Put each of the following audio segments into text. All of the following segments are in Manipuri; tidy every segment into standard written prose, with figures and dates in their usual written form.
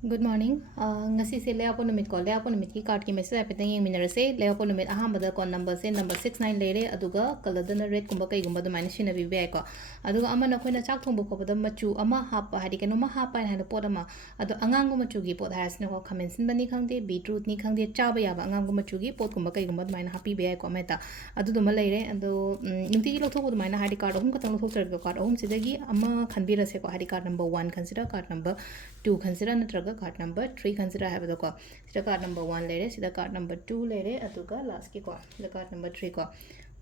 Good morning. Ngasi se layout numit ko layout numit ki card ki message apetang yeng minarase layout numit ahambada ko number se number 69 lere aduga color dana red kumba kai gumba dumai shina bi be ko aduga ama na khoina chak thongbo ko bada machu ama hapa hadi keno ma hapa na pot ama adu angang guma chu gi pot hasne ko comment sin bani khangde beetroot ni khangde chaba ya ba angang guma chu gi pot kumba kai gumba dumai happy be ko meta adu duma lere adu numti gi lothok dumai na hadi card ahum ka tang lothok char ko card ahum sidagi ama khanbirase ko hadi card number 1 consider card number 2 consider natraga card number 3 consider have the ko sida card number 1 lere sida card number 2 lere aduga last ki ko the card number 3 ko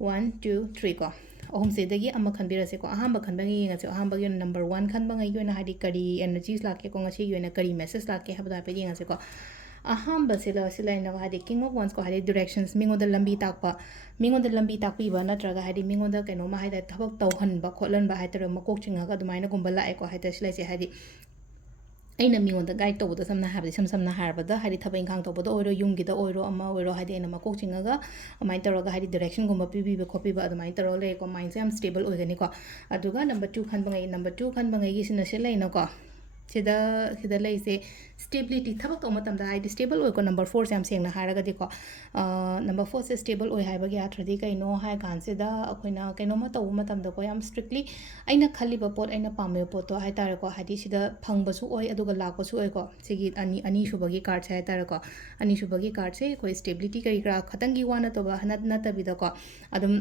1 2 3 ko ohum se dagi amma khanbira se ko ahamba khanbangi nga se ahamba gi number 1 khanbangi yona hadi kari energies lakke ko ngasi yona kari message lakke habda pe nga se ko ahamba se la sila ina hadi king of wands ko hadi directions mingo da lambi takpa mingo da lambi takpi ba natraga hadi mingo da keno ma haida thabak tawhan ba kholan ba haitara makok chinga ga dumaina gumba la ko haita sila se hadi aina mingonda guide tawda samna habdi samna harbada hari thaba inkhang tawda oiro yumgi da oiro amma oiro hadi aina makok chingaga amai taraga hari direction gumba pibi be copy ba adumai taro le ko mind sam stable oigani ko aduga number 2 khan bangai number 2 khan bangai gi sina se leina ko sida lei se stability thabak to matam da haidi stable oi ko number 4 sam sengna haraga di ko number 4 se stable oi haiba gi athadi kai no hai kan se da akoina kaino ma taw matam da ko yam strictly aina khali ba pot aina pame pot to hai tar ko hadi sida phangba su oi aduga lak su oi ko sigi ani shubagi card se hai tar ko ani shubagi card se ko stability kai kra khatangi wana to ba hanat na tabi da ko adum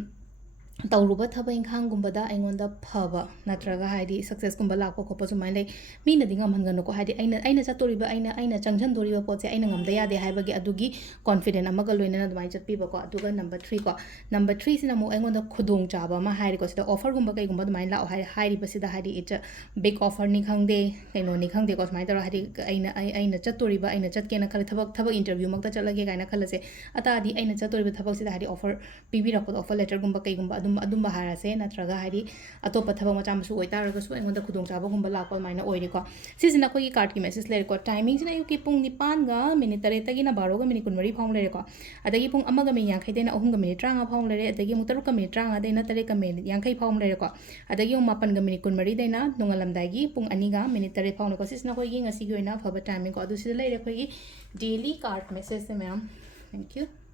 tauruba thaba inkhang gumbada aingonda phaba natraga haidi success gumba lakpa khopa sumai lei mina dinga mangano ko haidi aina chatoriba aina changjan doriba potse aina ngamda yade haibagi adugi confident amaga loina na dumai chatpi ba ko aduga number 3 ko number 3 sina mo aingonda khudong chaba ma hairi ko sida offer gumba kai gumba dumai la hairi basida haidi it's a big offer ni khangde kaino ni khangde ko smai taro haidi aina chatoriba aina chatkena khali thabak interview makta chalage kaina khalase ata adi aina chatoriba thabak sida haidi offer pibi rakot offer letter gumba kai gumba adum harase natraga hari atopa thaba macha masu oitaraga su engonda khudong chaba gumba lakpa maina oiri ko sisina ko gi card ki message le ko timing sina yuki pung 9 ga minute 3 tagi na 12 ga minute 13 phang le ko adagi pung amaga min yang khaide na 3 ga minute 30 phang le adagi mu 3 ga minute 30 de na 3 ga minute yang khai phang le ko adagi 9 ga minute 13 de na nongalam dagi pung 2 ga minute 3 phang ko sisina ko gi ngasi gi oina phaba timing ko adu sida le re ko gi daily card message se ma'am thank you